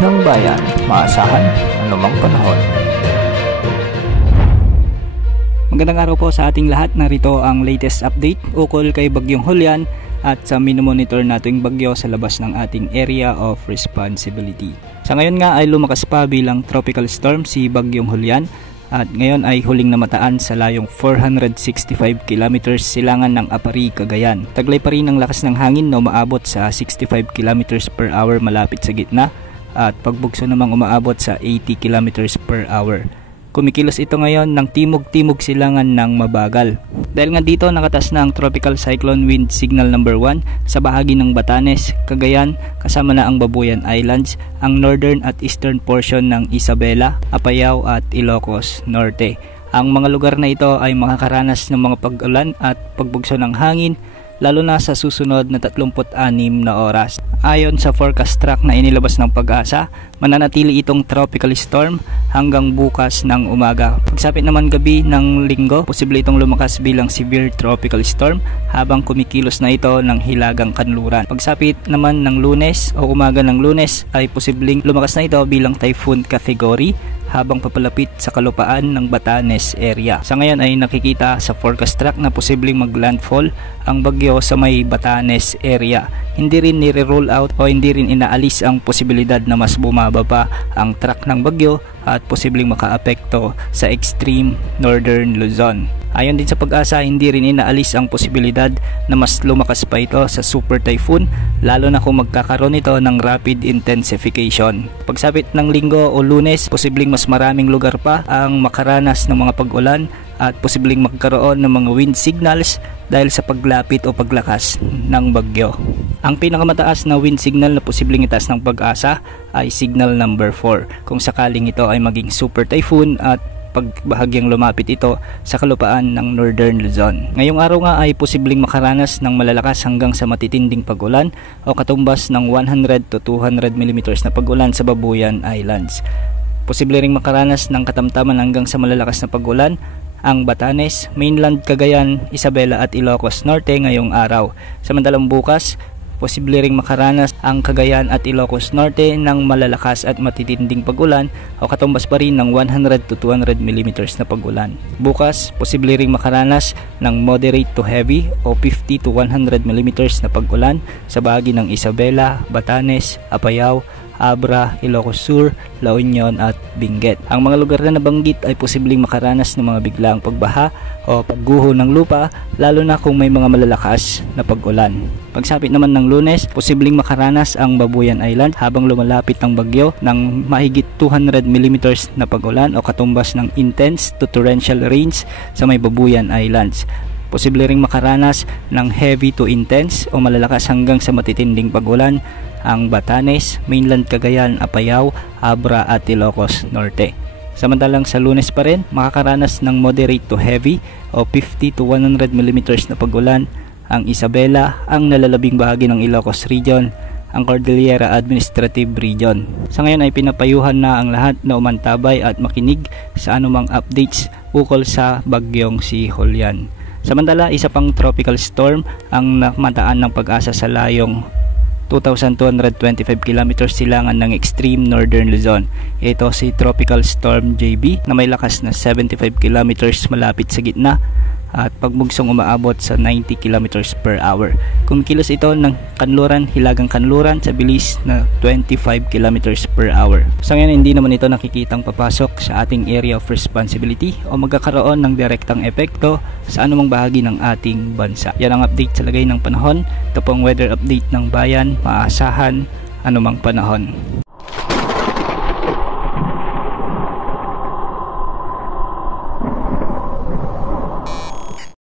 ng bayan, maasahan anumang panahon. Magandang araw po sa ating lahat. Narito ang latest update ukol kay Bagyong Julian at sa minomonitor nating bagyo sa labas ng ating area of responsibility. Sa ngayon nga ay lumakas pa bilang tropical storm si Bagyong Julian at ngayon ay huling namataan sa layong 465 kilometers silangan ng Apari, Cagayan. Taglay pa rin ang lakas ng hangin na umaabot sa 65 kilometers per hour malapit sa gitna at pagbugso namang umaabot sa 80 kilometers per hour. Kumikilos ito ngayon ng timog-timog silangan ng mabagal. Dahil nga dito nakatas na ang Tropical Cyclone Wind Signal number 1 sa bahagi ng Batanes, Cagayan, kasama na ang Babuyan Islands, ang northern at eastern portion ng Isabela, Apayao at Ilocos Norte. Ang mga lugar na ito ay makakaranas ng mga pag-ulan at pagbugso ng hangin lalo na sa susunod na 36 na oras. Ayon sa forecast track na inilabas ng Pag-asa, mananatili itong tropical storm hanggang bukas ng umaga. Pagsapit naman gabi ng linggo, posible itong lumakas bilang severe tropical storm habang kumikilos na ito ng hilagang kanluran. Pagsapit naman ng Lunes o umaga ng Lunes ay posibleng lumakas na ito bilang typhoon category habang papalapit sa kalupaan ng Batanes area. Sa ngayon ay nakikita sa forecast track na posibleng maglandfall ang bagyo sa may Batanes area. Hindi rin nire-roll out o hindi rin inaalis ang posibilidad na mas bumaba pa ang track ng bagyo at posibleng makaapekto sa extreme northern Luzon. Ayon din sa Pag-asa, hindi rin inaalis ang posibilidad na mas lumakas pa ito sa super typhoon lalo na kung magkakaroon ito ng rapid intensification. Pagsapit ng linggo o Lunes, posibleng mas maraming lugar pa ang makaranas ng mga pag-ulan at posibleng magkaroon ng mga wind signals dahil sa paglapit o paglakas ng bagyo. Ang pinakamataas na wind signal na posibleng itaas ng Pag-asa ay signal number 4 kung sakaling ito ay maging super typhoon at pagbahagyang lumapit ito sa kalupaan ng northern Luzon. Ngayong araw nga ay posibleng makaranas ng malalakas hanggang sa matitinding pag-ulan o katumbas ng 100 to 200 mm na pag-ulan sa Babuyan Islands. Posible ring makaranas ng katamtaman hanggang sa malalakas na pag-ulan ang Batanes, Mainland, Cagayan, Isabela at Ilocos Norte ngayong araw. Samantalang bukas, posible ring makaranas ang Cagayan at Ilocos Norte ng malalakas at matitinding pag-ulan o katumbas pa rin ng 100 to 200 mm na pag-ulan. Bukas, posible ring makaranas ng moderate to heavy o 50 to 100 mm na pag-ulan sa bahagi ng Isabela, Batanes, Apayao, Abra, Ilocos Sur, La Union at Benguet. Ang mga lugar na nabanggit ay posibleng makaranas ng mga biglaang pagbaha o pagguho ng lupa lalo na kung may mga malalakas na pag-ulan. Pagsapit naman ng Lunes, posibleng makaranas ang Babuyan Island habang lumalapit ang bagyo ng mahigit 200 mm na pag-ulan o katumbas ng intense to torrential rains sa may Babuyan Islands. Posible ring makaranas ng heavy to intense o malalakas hanggang sa matitinding pag-ulan ang Batanes, Mainland, Cagayan, Apayao, Abra at Ilocos Norte. Samantalang sa Lunes pa rin, makakaranas ng moderate to heavy o 50 to 100 mm na pag-ulan ang Isabela, ang nalalabing bahagi ng Ilocos Region, ang Cordillera Administrative Region. Sa ngayon ay pinapayuhan na ang lahat na umantabay at makinig sa anumang updates ukol sa bagyong si Julian. Samantala, isa pang tropical storm ang namataan ng Pag-asa sa layong 2,225 kilometers silangan ng extreme northern Luzon. Ito si Tropical Storm JB na may lakas na 75 kilometers malapit sa gitna at pagbugsong umaabot sa 90 kilometers per hour. Kumikilos ito ng kanluran, hilagang kanluran sa bilis na 25 kilometers per hour. Sa ngayon hindi naman ito nakikitang papasok sa ating area of responsibility o magkakaroon ng direktang epekto sa anumang bahagi ng ating bansa. Yan ang update sa lagay ng panahon. Ito pong weather update ng bayan, maasahan anumang panahon.